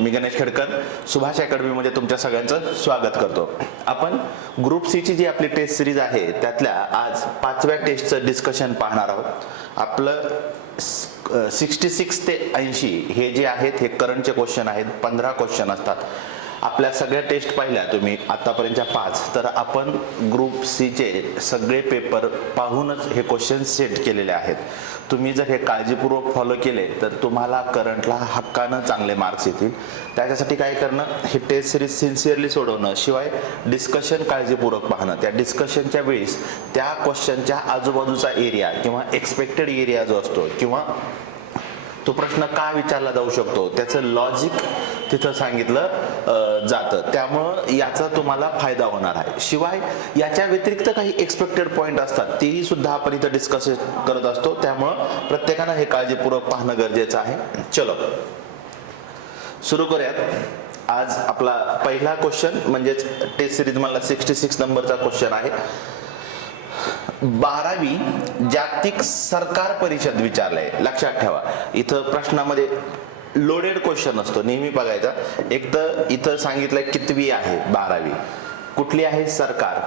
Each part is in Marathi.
मी गणेश खेडकर सुभाष अकॅडमी मध्ये तुमच्या सगळ्यांचं स्वागत करतो। आपण ग्रुप सी ची जी आपली टेस्ट सिरीज आहे त्यातल्या आज 5व्या टेस्टचं डिस्कशन पाहणार आहोत। आपलं 66 ते 80 हे जे आहेत हे करंटचे क्वेश्चन आहेत। 15 क्वेश्चन असतात। आपल्या सगळ्या टेस्ट पाहिल्या तुम्ही आतापर्यंतच्या 5, तर आपण ग्रुप सी चे सगळे पेपर पाहूनच हे क्वेश्चन सेट केलेले आहेत। तुम्ही जर हे काळजीपूर्वक फॉलो केले तर तुम्हाला करंटला हक्कानं चांगले मार्क्स येतील। त्याच्यासाठी काय करणं, हे टेस्ट सिरीज सिन्सिअरली सोडवणं, शिवाय डिस्कशन काळजीपूर्वक पाहणं। त्या डिस्कशनच्या वेळेस त्या क्वेश्चनच्या आजूबाजूचा एरिया किंवा एक्सपेक्टेड एरिया जो असतो किंवा तो प्रश्न का विचारला जाऊ शकतो त्याचं लॉजिक तिथं सांगितलं जातं। त्यामुळे याचा तुम्हाला फायदा होणार आहे। शिवाय याच्या व्यतिरिक्त काही एक्सपेक्टेड पॉइंट असतात तेही सुद्धा आपण इथं डिस्कस करत असतो। त्यामुळे प्रत्येकानं हे काळजीपूर्वक पाहणं गरजेचं आहे। चलो सुरू करूयात। आज आपला पहिला क्वेश्चन म्हणजेच टेस्ट सिरीज मधला 66 नंबरचा क्वेश्चन आहे। 12वी जागतिक सरकार परिषद विचारलंय। लक्षात ठेवा, इथं प्रश्नामध्ये लोडेड क्वेश्चन असतो, नेहमी बघायचा। एक तर इथं सांगितलंय कितवी आहे, 12वी कुठली आहे, सरकार।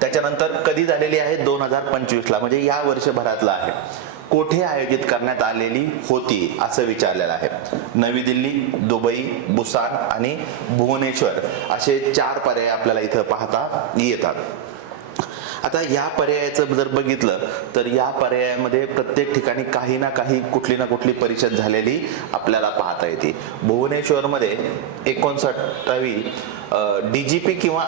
त्याच्यानंतर कधी झालेली आहे, 2025 ला, म्हणजे या वर्षभरातला आहे। कोठे आयोजित करण्यात आलेली होती असं विचारलेलं आहे। नवी दिल्ली, दुबई, बुसान आणि भुवनेश्वर असे 4 पर्याय आपल्याला इथं पाहता येतात। आता या पर्यायाचं जर बघितलं तर या पर्यायामध्ये प्रत्येक ठिकाणी काही ना काही कुठली ना कुठली परिषद झालेली आपल्याला पाहता येते। भुवनेश्वर मध्ये 59वी डीजीपी किंवा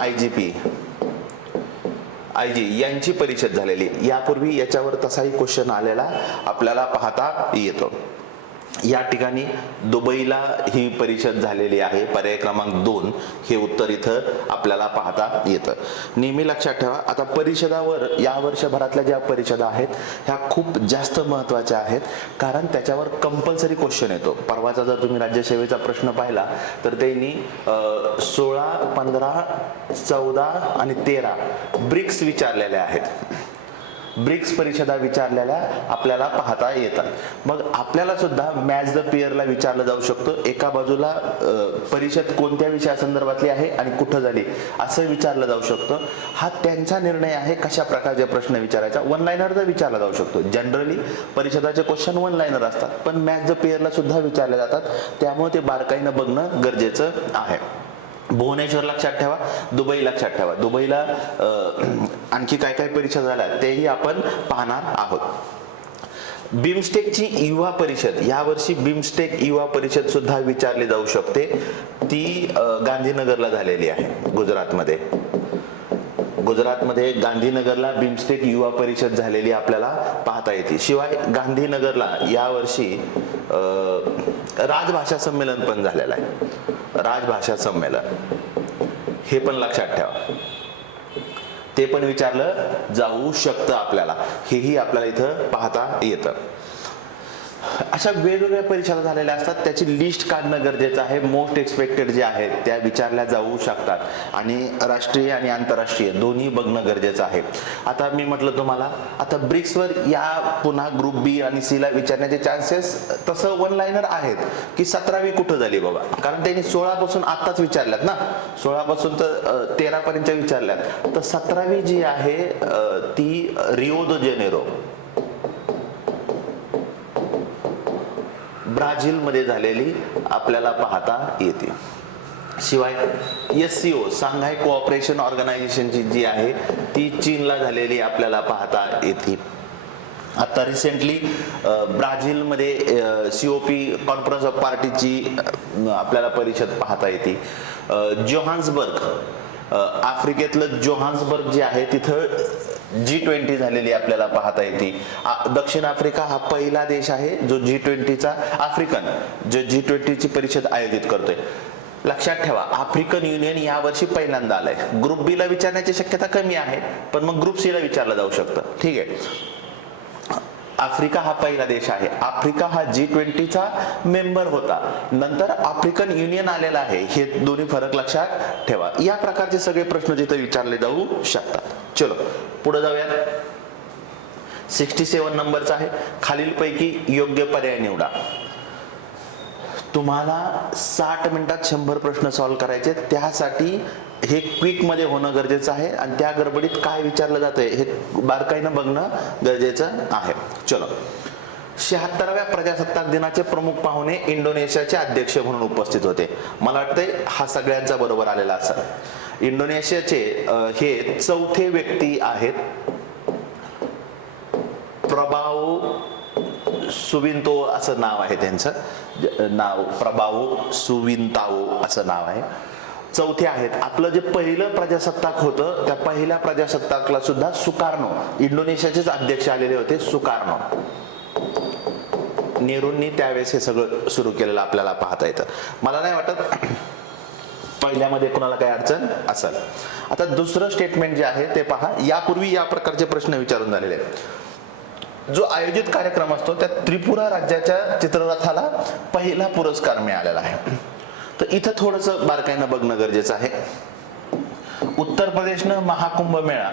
आयजी यांची परिषद झालेली। यापूर्वी याच्यावर तसाही क्वेश्चन आलेला आपल्याला पाहता येतो। या ठिकाणी दुबईला ही परिषद झालेली आहे। पर्याय क्रमांक 2 हे उत्तर इथं आपल्याला पाहता येतं। नेहमी लक्षात ठेवा, आता परिषदावर या वर्षभरातल्या ज्या परिषदा आहेत ह्या खूप जास्त महत्त्वाच्या आहेत, कारण त्याच्यावर कंपल्सरी क्वेश्चन येतो। परवाचा जर तुम्ही राज्यसेवेचा प्रश्न पाहिला तर त्यांनी 16, 15, 14 आणि 13 ब्रिक्स विचारलेले आहेत। ब्रिक्स परिषदा विचारलेल्या आपल्याला पाहता येतात। मग आपल्याला सुद्धा मॅच द पेअरला विचारलं जाऊ शकतं। एका बाजूला परिषद कोणत्या विषयासंदर्भातली आहे आणि कुठं झाली असं विचारलं जाऊ शकतं। हा त्यांचा निर्णय आहे कशा प्रकारचे प्रश्न विचारायचा। वन लाइनर विचारला जाऊ शकतो। जनरली परिषदाचे क्वेश्चन वन लाइनर असतात, पण मॅच द पेअरला सुद्धा विचारले जातात। त्यामुळे ते बारकाईनं बघणं गरजेचं आहे। भुवनेश्वर लक्षात ठेवा, दुबई लक्षात ठेवा। दुबईला आणखी काय काय परिषद झाल्या तेही आपण पाहणार आहोत। बिमस्टेकची युवा परिषद, यावर्षी बिमस्टेक युवा परिषद सुद्धा विचारली जाऊ शकते। ती गांधीनगरला झालेली आहे, गुजरातमध्ये। गुजरातमध्ये गांधीनगरला बिमस्टेक युवा परिषद झालेली आपल्याला पाहता येते। शिवाय गांधीनगरला यावर्षी राजभाषा संमेलन पण झालेलं आहे। राजभाषा संमेलन हे पण लक्षात ठेवा, ते पण विचारलं जाऊ शकतं आपल्याला। हेही आपल्याला इथं पाहता येतं। अशा वेगवेगळ्या परिषदा झालेल्या असतात, त्याची लिस्ट काढणं गरजेचं आहे। मोस्ट एक्सपेक्टेड जे आहेत त्या विचारल्या जाऊ शकतात आणि राष्ट्रीय आणि आंतरराष्ट्रीय दोन्ही बघणं गरजेचं आहे। आता मी म्हटलं तुम्हाला, आता ब्रिक्सवर या पुन्हा ग्रुप बी आणि सी ला विचारण्याचे चान्सेस तसं वन लाइनर आहेत की 17वी कुठं झाली बाबा, कारण त्यांनी 16 पासून आत्ताच विचारल्यात ना, 16 पासून तर 13 पर्यंत विचारल्यात। तर 17वी जी आहे ती रिओ दो जेनेरो ब्राझील मध्ये झालेली आपल्याला पाहता येते। शिवाय SCO सांघाय कोऑपरेशन ऑर्गनायझेशनची जी आहे ती चीनला झालेली आपल्याला पाहता येते। आता रिसेंटली ब्राझील मध्ये COP कॉन्फरन्स ऑफ पार्टीची आपल्याला परिषद पाहता येते। जोहान्सबर्ग, आफ्रिकेतलं जोहान्सबर्ग जे आहे तिथं G20 झालेली आपल्याला पाहता येते। दक्षिण आफ्रिका हा पहिला देश आहे जो G20चा जो G20 ची परिषद आयोजित करतोय। लक्षात ठेवा, आफ्रिकन युनियन यावर्षी पहिल्यांदा आलंय। ग्रुप बी ला विचारण्याची शक्यता कमी आहे, पण मग ग्रुप सी ला विचारलं जाऊ शकतं। ठीक आहे, आफ्रिका हा पहिला देश आहे। आफ्रिका हा G20चा मेंबर होता, नंतर आफ्रिकन युनियन आलेला आहे। हे दोन्ही फरक लक्षात ठेवा। या प्रकारचे सगळे प्रश्न जिथे विचारले जाऊ शकतात। चलो पुढे जाऊयात। 67 नंबरचा आहे, खालीलपैकी योग्य पर्याय निवडा। तुम्हाला 60 मिनिटात 100 प्रश्न सॉल्व्ह करायचे, त्यासाठी हे क्विक मध्ये होणं गरजेचं आहे आणि त्या गडबडीत काय विचारलं जातंय हे बारकाईनं बघणं गरजेचं आहे. चलो, 76व्या प्रजासत्ताक दिनाचे प्रमुख पाहुणे इंडोनेशियाचे अध्यक्ष म्हणून उपस्थित होते. मला वाटतंय हा सगळ्यांचा बरोबर आलेला असेल. इंडोनेशियाचे हे चौथे व्यक्ती आहेत. प्रबावो सुबिंतो असं नाव आहे त्यांचं, नाव प्रबावो सुबिंताओ असं नाव आहे. चौथे आहेत. आपलं जे पहिलं प्रजासत्ताक होतं त्या पहिल्या प्रजासत्ताकला सुद्धा सुकार्नो, इंडोनेशियाचेच अध्यक्ष आलेले होते, सुकार्नो. नेहरूंनी त्यावेळेस हे सगळं सुरू केलेलं आपल्याला पाहता येतं. मला नाही वाटत पहिल्यामध्ये कोणाला काही अडचण असेल. आता दुसरं स्टेटमेंट जे आहे ते पहा. यापूर्वी या प्रकारचे प्रश्न विचारून झालेले आहेत. जो आयोजित कार्यक्रम असतो त्यात त्रिपुरा राज्याच्या चित्ररथाला पहिला पुरस्कार मिळालेला आहे. तर इथं थोडंसं बारकाईनं बघणं गरजेचं आहे. उत्तर प्रदेशनं महाकुंभ मेळा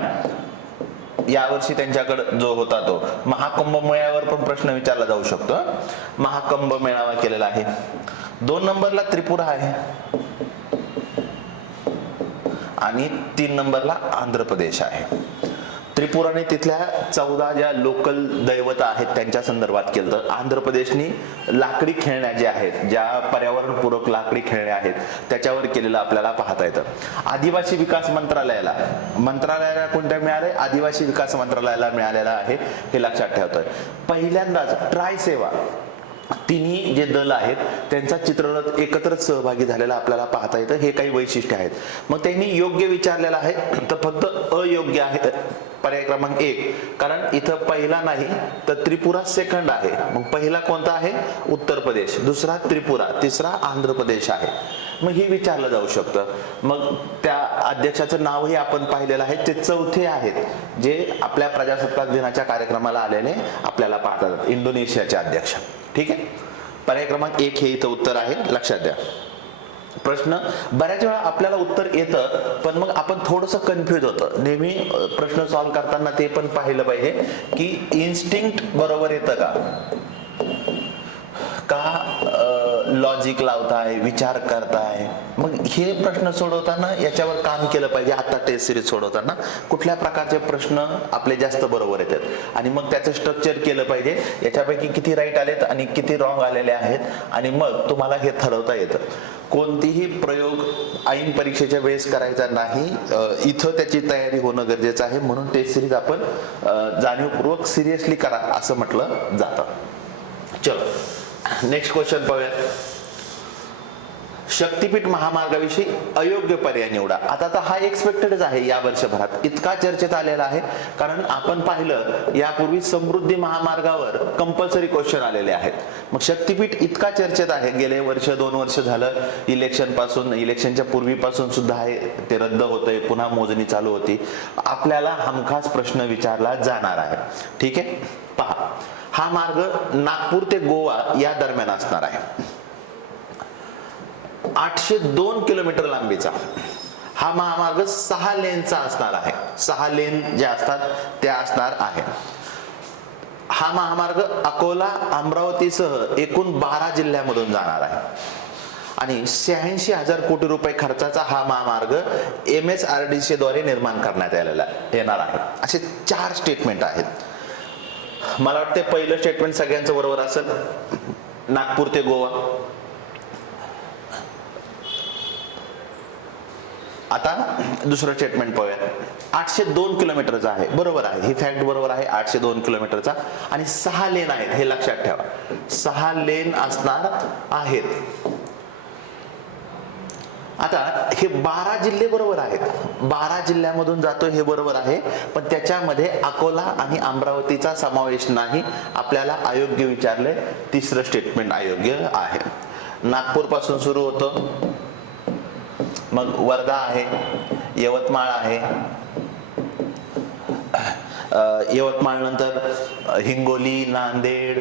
यावर्षी त्यांच्याकडे जो होता तो महाकुंभ मेळ्यावर पण प्रश्न विचारला जाऊ शकतो. महाकुंभ मेळावा केलेला आहे. 2 नंबरला त्रिपुरा आहे आणि 3 नंबरला आंध्र प्रदेश आहे. त्रिपुराने तिथल्या 14 ज्या लोकल दैवत आहेत त्यांच्या संदर्भात केलं. आंध्र प्रदेशनी लाकडी खेळण्या ज्या आहेत, ज्या पर्यावरणपूरक लाकडी खेळण्या आहेत त्याच्यावर केलेलं आपल्याला पाहता येतं. आदिवासी विकास मंत्रालयाला कोणत्या मिळाले? आदिवासी विकास मंत्रालयाला मिळालेला आहे, हे लक्षात ठेवतोय. पहिल्यांदाच ट्राय सेवा तिन्ही जे दल आहेत त्यांचा चित्ररथ एकत्रच सहभागी झालेला आपल्याला पाहता येतं. हे काही वैशिष्ट्य आहेत. मग त्यांनी योग्य विचारलेलं आहे तर फक्त अयोग्य आहे पर्याय क्रमांक 1, कारण इथं पहिला नाही तर त्रिपुरा सेकंड आहे. मग पहिला कोणता आहे? उत्तर प्रदेश, दुसरा त्रिपुरा, तिसरा आंध्र प्रदेश आहे. मग हे विचारलं जाऊ शकतं. मग त्या अध्यक्षाचं नावही आपण पाहिलेलं आहे, ते चौथे आहेत जे आपल्या प्रजासत्ताक दिनाच्या कार्यक्रमाला आलेले आपल्याला पाहता येतात, इंडोनेशियाचे अध्यक्ष. ठीक आहे, पर्याय क्रमांक 1 हे इथं उत्तर आहे, लक्षात द्या. प्रश्न बऱ्याच वेळा आपल्याला उत्तर येतं पण मग आपण थोडंसं कन्फ्युज होतं. नेहमी प्रश्न सॉल्व्ह करताना ते पण पाहिलं पाहिजे की इन्स्टिंक्ट बरोबर येतं का लॉजिक लावताय, विचार करताय. मग हे प्रश्न सोडवताना याच्यावर काम केलं पाहिजे. आता टेस्ट सिरीज सोडवताना कुठल्या प्रकारचे प्रश्न आपले जास्त बरोबर येतात आणि मग त्याचं स्ट्रक्चर केलं पाहिजे. याच्यापैकी किती राईट आलेत आणि किती रॉंग आलेले आहेत आणि मग तुम्हाला हे ठरवता येतं. कोणतीही प्रयोग ऐन परीक्षेच्या वेळेस करायचा नाही, इथं त्याची तयारी होणं गरजेचं आहे. म्हणून टेस्ट सिरीज आपण जाणीवपूर्वक सिरियसली करा असं म्हटलं जातं. चलो, नेक्स्ट क्वेश्चन पाहूया. शक्तीपीठ महामार्गाविषयी अयोग्य पर्याय निवडा. आता हा एक्सपेक्टेडच आहे या वर्षभरात, इतका चर्चेत आलेला आहे कारण आपण पाहिलं यापूर्वी समृद्धी महामार्गावर कंपल्सरी क्वेश्चन आलेले आहेत. मग शक्तीपीठ इतका चर्चेत आहे, गेले वर्ष 2 वर्ष झालं, इलेक्शनच्या पूर्वीपासून सुद्धा आहे ते रद्द होतंय, पुन्हा मोजणी चालू होती. आपल्याला हमखास प्रश्न विचारला जाणार आहे. ठीक आहे, पहा. हा मार्ग नागपूर ते गोवा या दरम्यान असणार आहे. 802 किलोमीटर लांबीचा हा महामार्ग 6 लेनचा असणार आहे. 6 लेन ज्या असतात त्या असणार आहे. हा महामार्ग अकोला, अमरावतीसह एकूण 12 जिल्ह्यामधून जाणार आहे आणि 86,000 कोटी रुपये खर्चाचा हा महामार्ग MSRDC द्वारे निर्माण करण्यात येणार आहे. असे 4 स्टेटमेंट आहेत. मला वाटते पहिलं स्टेटमेंट सगळ्यांचं बरोबर असेल, नागपूर ते गोवा. आता दुसरं स्टेटमेंट पाहूया. 802 किलोमीटरचा आहे, बरोबर आहे, ही फॅक्ट बरोबर आहे. 802 किलोमीटरचा आणि 6 लेन आहेत, हे लक्षात ठेवा. 6 लेन असणार आहेत. आता हे 12 जिल्हे बरोबर आहेत, 12 जिल्ह्यामधून जातो हे बरोबर आहे, पण त्याच्यामध्ये अकोला आणि अमरावतीचा समावेश नाही. आपल्याला अयोग्य विचारले, तिसरं स्टेटमेंट अयोग्य आहे. नागपूर पासून सुरू होतं, मग वर्धा आहे, यवतमाळ आहे, यवतमाळ नंतर हिंगोली, नांदेड,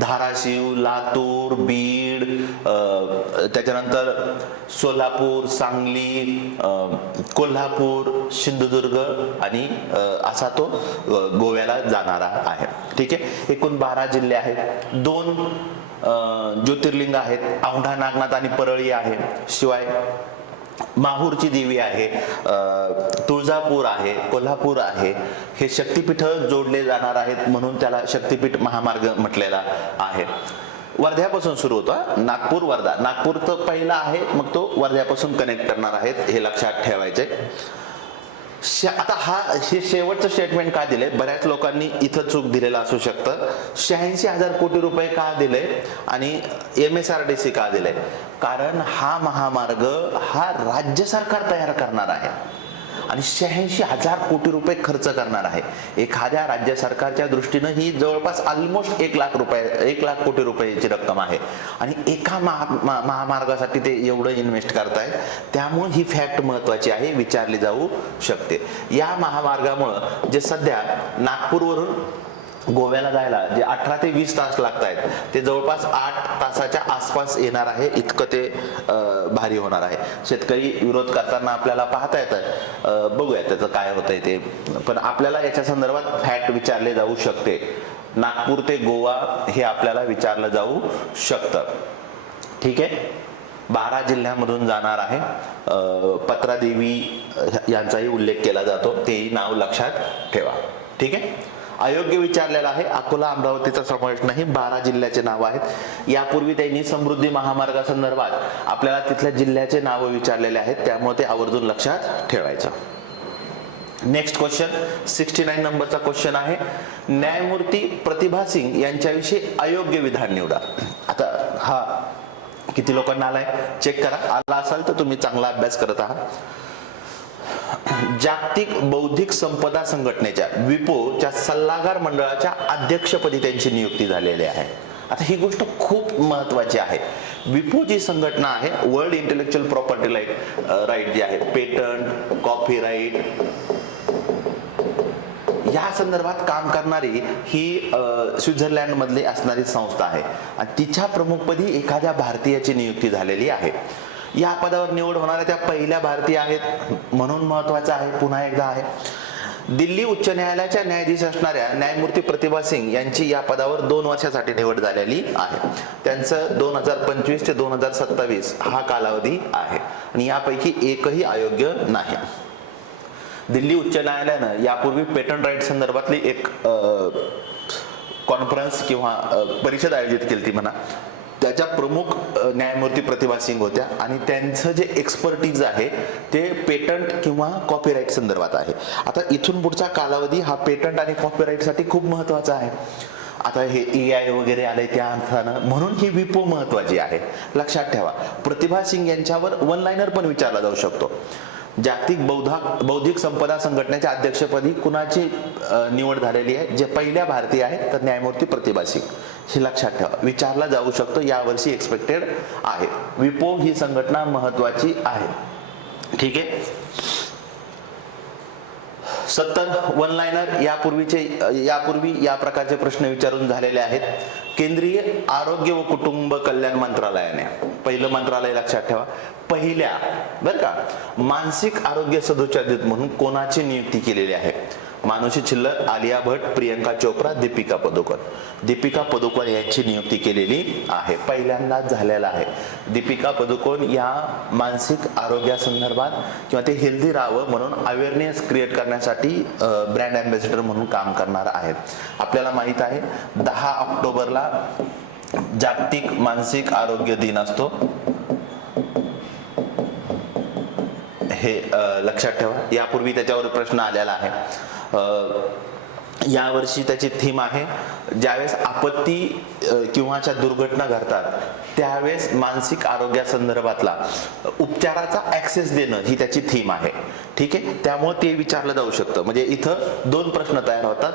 धाराशिव, लातूर, बीड, त्याच्यानंतर सोलापूर, सांगली, कोल्हापूर, सिंधुदुर्ग आणि असा तो गोव्याला जाणारा आहे. ठीक आहे, एकूण 12 जिल्हे आहेत. 2 ज्योतिर्लिंग आहेत, औंढा नागनाथ आणि परळी आहे, शिवाय माहूरची देवी आहे, तुळजापूर आहे, कोल्हापूर आहे. हे शक्तिपीठ जोडले जाणार आहेत म्हणून त्याला शक्तिपीठ महामार्ग म्हटलेला आहे. वर्ध्यापासून सुरू होतो, नागपूर वर्धा. नागपूर तर पहिला आहे, मग तो वर्ध्यापासून कनेक्ट करणार आहेत, हे लक्षात ठेवायचे. आता हे शेवटचं स्टेटमेंट का दिलंय, बऱ्याच लोकांनी इथं चूक दिलेलं असू शकतं. 86,000 कोटी रुपये का दिले आणि MSRDC का दिले? कारण हा महामार्ग हा राज्य सरकार तयार करणार आहे आणि 86,000 कोटी रुपये खर्च करणार आहे. एखाद्या राज्य सरकारच्या दृष्टीनं ही जवळपास ऑलमोस्ट 1 लाख कोटी रुपयाची रक्कम आहे आणि एका महामार्गासाठी ते एवढं इन्व्हेस्ट करतायत. त्यामुळे ही फॅक्ट महत्वाची आहे, विचारली जाऊ शकते. या महामार्गामुळे जे सध्या नागपूरवरून गोव्याला जायला जे 18 ते 20 तास लागत आहेत ते जवळपास 8 तासाच्या आसपास येणार आहे. इतकं ते भारी होणार आहे. शेतकरी विरोध करताना आपल्याला पाहता येतं, बघूया त्याचं काय होतंय ते. पण आपल्याला याच्या संदर्भात फॅक्ट विचारले जाऊ शकते. नागपूर ते गोवा हे आपल्याला विचारलं जाऊ शकतं. ठीक आहे. 12 जिल्ह्यामधून जाणार आहे. पत्रादेवी यांचाही उल्लेख केला जातो, तेही नाव लक्षात ठेवा. ठीक आहे. अयोग्य विचारलेला आहे, अकोला अमरावतीचा समावेश नाही. 12 जिल्ह्याचे नाव आहेत. यापूर्वी त्यांनी समृद्धी महामार्गासंदर्भात आपल्याला तिथल्या जिल्ह्याचे नाव विचारलेले आहेत, त्यामुळे ते आवर्जून लक्षात ठेवायचं. नेक्स्ट क्वेश्चन 69 नंबरचा क्वेश्चन आहे, न्यायमूर्ती प्रतिभा सिंग यांच्याविषयी अयोग्य विधान निवडा. आता हा किती लोकांना आलाय चेक करा. आला असाल तर तुम्ही चांगला अभ्यास करत आहात. जागतिक बौद्धिक संपदा संघटनेच्या विपोच्या सल्लागार मंडळाच्या अध्यक्षपदी त्यांची नियुक्ती झालेली आहे. आता ही गोष्ट खूप महत्वाची आहे. विपो जी संघटना आहे, वर्ल्ड इंटेलेक्च्युअल प्रॉपर्टी राईट जी आहे, पेटंट, कॉपीराईट या संदर्भात काम करणारी ही स्वित्झर्लंड मधली असणारी संस्था आहे आणि तिच्या प्रमुखपदी एखाद्या भारतीयाची नियुक्ती झालेली आहे. या पदावर निवड होणाऱ्या त्या पहिल्या भारतीय आहेत म्हणून महत्वाचं आहे. पुन्हा एकदा आहे, दिल्ली उच्च न्यायालयाच्या न्यायाधीश असणाऱ्या न्यायमूर्ती प्रतिभा सिंग यांची या पदावर 2 वर्षासाठी निवड झालेली आहे. त्यांचं 2025 ते 2027 हा कालावधी आहे आणि यापैकी एकही अयोग्य नाही. दिल्ली उच्च न्यायालयानं यापूर्वी पेटंट राईट संदर्भातली एक कॉन्फरन्स किंवा परिषद आयोजित केली ती म्हणा. त्याच्या प्रमुख न्यायमूर्ती प्रतिभा सिंग होत्या आणि त्यांचं जे एक्सपर्टीज आहे ते पेटंट किंवा कॉपीराईट संदर्भात आहे. आता इथून पुढचा कालावधी हा पेटंट आणि कॉपीराईटसाठी खूप महत्वाचा आहे. आता हे AI वगैरे आले त्या अर्थानं, म्हणून ही विपो महत्वाची आहे. लक्षात ठेवा, प्रतिभा सिंग यांच्यावर वन लाइनर पण विचारला जाऊ शकतो. जागतिक बौद्धिक संपदा संघटनेच्या अध्यक्षपदी कुणाची निवड झालेली आहे? जे पहिल्या भारतीय आहेत तर न्यायमूर्ती प्रतिभा सिंग. हे लक्षात ठेवा, विचारला जाऊ शकतो, यावर्षी एक्सपेक्टेड आहे. विपो ही संघटना महत्वाची आहे. ठीक आहे. 70 वन लाइनर यापूर्वी या प्रकारचे प्रश्न विचारून झालेले आहेत. केंद्रीय आरोग्य व कुटुंब कल्याण मंत्रालयाने, पहिलं मंत्रालय लक्षात ठेवा, पहिल्या बर का मानसिक आरोग्य सदोचार्जित म्हणून कोणाची नियुक्ती केलेली आहे? मानुषी छिल्लर, आलिया भट्ट, प्रियंका चोप्रा, दीपिका पदुकोण. दीपिका पदुकोण यांची नियुक्ती केलेली आहे, पहिल्यांदाच झालेला आहे. दीपिका पदुकोण या मानसिक आरोग्यासंदर्भात किंवा ते हेल्दी राहावं म्हणून अवेअरनेस क्रिएट करण्यासाठी ब्रँड अँबॅसेडर म्हणून काम करणार आहेत. आपल्याला माहित आहे 10 ऑक्टोबरला जागतिक मानसिक आरोग्य दिन असतो. हे लक्षात ठेवा. यापूर्वी त्याच्यावर प्रश्न आलेला आहे. यावर्षी त्याची थीम आहे, ज्यावेळेस आपत्ती किंवा दुर्घटना घडतात त्यावेळेस मानसिक आरोग्यासंदर्भातला उपचाराचा ऍक्सेस देणं ही त्याची थीम आहे. ठीक आहे. त्यामुळे ते विचारलं जाऊ शकतं. म्हणजे इथं 2 प्रश्न तयार होतात.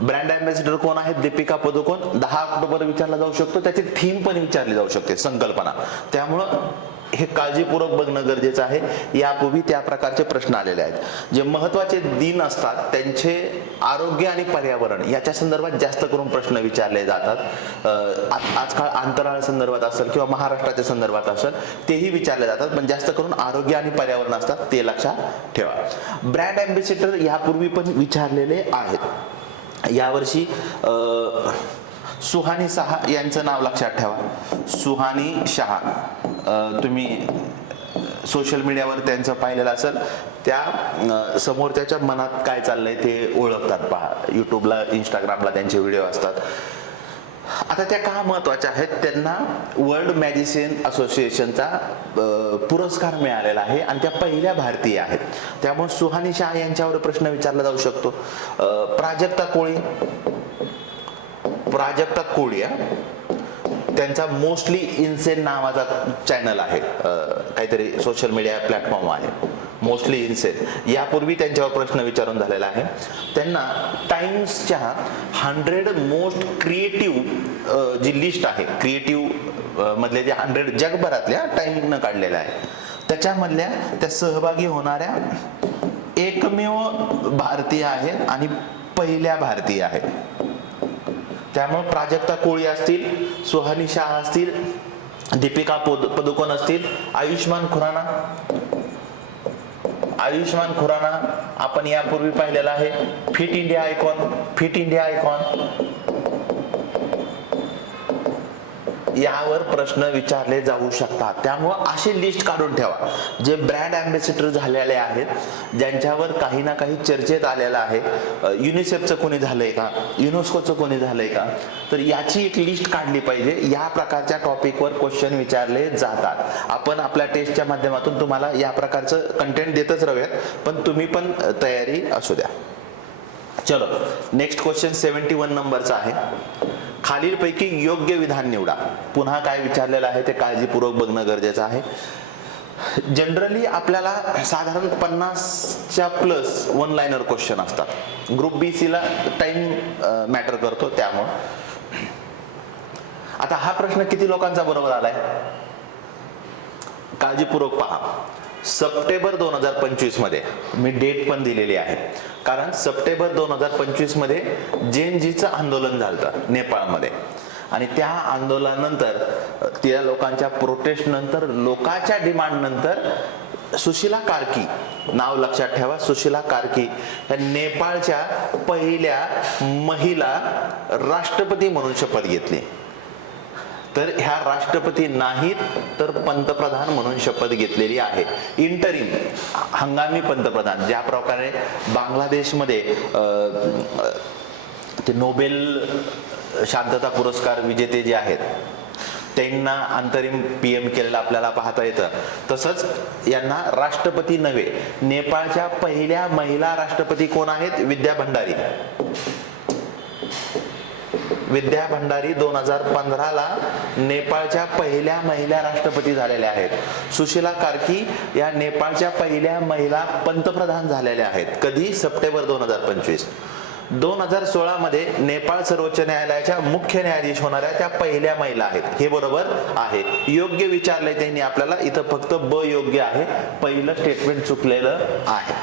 ब्रँड अँबॅसेडर कोण आहेत? दीपिका पदुकोण. 10 ऑक्टोबर विचारला जाऊ शकतो. त्याची थीम पण विचारली जाऊ शकते, संकल्पना. त्यामुळं हे काळजीपूर्वक बघणं गरजेचं आहे. यापूर्वी त्या प्रकारचे प्रश्न आलेले आहेत. जे महत्वाचे दिन असतात त्यांचे आरोग्य आणि पर्यावरण याच्या संदर्भात जास्त करून प्रश्न विचारले जातात. आजकाल अंतराळ संदर्भात असेल किंवा महाराष्ट्राच्या संदर्भात असेल तेही विचारले जातात, पण जास्त करून आरोग्य आणि पर्यावरण असतात, ते लक्षात ठेवा. ब्रँड अँबॅसेडर यापूर्वी पण विचारलेले आहेत. यावर्षी सुहानी शहा यांचं नाव लक्षात ठेवा. सुहानी शहा, तुम्ही सोशल मीडियावर त्यांचं पाहिलेलं असेल. त्या समोरच्याच्या मनात काय चाललंय ते ओळखतात. पहा, यूट्यूबला, इंस्टाग्रामला त्यांचे व्हिडिओ असतात. आता त्या का महत्वाच्या आहेत? त्यांना वर्ल्ड मॅजिशियन असोसिएशनचा पुरस्कार मिळालेला आहे आणि त्या पहिल्या भारतीय आहेत. त्यामुळे सुहानी शहा यांच्यावर प्रश्न विचारला जाऊ शकतो. प्राजक्ता कोळी त्यांचा मोस्टली इन्सेन नावाचा चॅनल आहे, काहीतरी सोशल मीडिया प्लॅटफॉर्म आहे, मोस्टली इन्सेन. यापूर्वी त्यांच्यावर प्रश्न विचारून झालेला आहे. त्यांना टाइम्सच्या 100 मोस्ट क्रिएटिव्ह जी लिस्ट आहे, क्रिएटिव्ह मधले जे 100 जगभरातल्या टाइमनं काढलेल्या आहे, त्याच्यामधल्या त्या सहभागी होणाऱ्या एकमेव भारतीय आहेत आणि पहिल्या भारतीय आहेत. त्यामुळे प्राजक्ता कोळी असतील, सुहानी शहा असतील, दीपिका पदुकोण असतील, आयुष्मान खुराना आपण यापूर्वी पाहिलेला आहे. फिट इंडिया आयकॉन यावर प्रश्न विचारले जाऊ शकतात. त्यामुळे अशी लिस्ट काढून ठेवा जे ब्रँड अँबॅसेडर झालेले आहेत, ज्यांच्यावर काही ना काही चर्चेत आलेलं आहे. युनिसेफचं कोणी झालंय का, युनेस्कोचं कोणी झालंय का, तर याची एक लिस्ट काढली पाहिजे. या प्रकारच्या टॉपिकवर क्वेश्चन विचारले जातात. आपण आपल्या टेस्टच्या माध्यमातून तुम्हाला या प्रकारचं कंटेंट देतच राहूयात, पण तुम्ही पण तयारी असू द्या. चलो, नेक्स्ट क्वेश्चन 71 नंबरचा आहे. खालीलपैकी योग्य विधान निवडा. पुन्हा काय विचारलेलं आहे ते काळजीपूर्वक बघणं गरजेचं आहे. जनरली आपल्याला साधारण 50च्या प्लस वन लाइनर क्वेश्चन असतात. ग्रुप BC ला टाइम मॅटर करतो. त्यामुळे आता हा प्रश्न किती लोकांचा बरोबर आलाय? काळजीपूर्वक पहा. सप्टेंबर 2025 मध्ये, मी डेट पण दिलेली आहे, कारण सप्टेंबर 2025 मध्ये जेनजीचं आंदोलन झालं नेपाळमध्ये आणि त्या आंदोलनानंतर, त्या लोकांच्या प्रोटेस्ट नंतर, लोकांच्या डिमांड नंतर सुशीला कार्की, नाव लक्षात ठेवा, सुशीला कार्की या नेपाळच्या पहिल्या महिला राष्ट्रपती म्हणून शपथ घेतली. तर ह्या राष्ट्रपती नाहीत तर पंतप्रधान म्हणून शपथ घेतलेली आहे. इंटरिम, हंगामी पंतप्रधान. ज्या प्रकारे बांगलादेशमध्ये ते नोबेल शांतता पुरस्कार विजेते जे आहेत त्यांना अंतरिम PM केलेलं आपल्याला पाहता येतं, तसंच यांना राष्ट्रपती नव्हे. नेपाळच्या पहिल्या महिला राष्ट्रपती कोण आहेत? विद्या भंडारी 2015 ला नेपाळच्या पहिल्या महिला राष्ट्रपती झालेल्या आहेत. सुशीला कार्की या नेपाळच्या पहिल्या महिला पंतप्रधान झालेल्या आहेत. कधी? सप्टेंबर 2025. 2016 मध्ये नेपाळ सर्वोच्च न्यायालयाच्या मुख्य न्यायाधीश होणाऱ्या त्या पहिल्या महिला आहेत. हे बरोबर आहे. योग्य विचारले त्यांनी आपल्याला, इथं फक्त ब योग्य आहे, पहिलं स्टेटमेंट चुकलेलं आहे.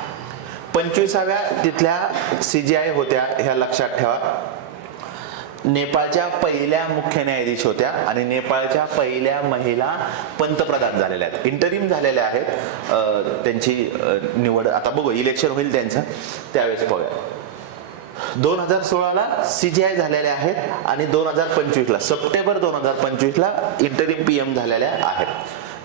25व्या तिथल्या CGI होत्या, ह्या लक्षात ठेवा. नेपाळच्या पहिल्या मुख्य न्यायाधीश होत्या आणि नेपाळच्या पहिल्या महिला पंतप्रधान झालेल्या आहेत. इंटरिम झालेल्या आहेत. त्यांची निवड आता बघू, इलेक्शन होईल त्यांचं, त्यावेळेस बघूया. 2016 ला CGI झालेल्या आहेत आणि 2025 ला, सप्टेंबर 2025 ला इंटरिम PM झालेल्या आहेत.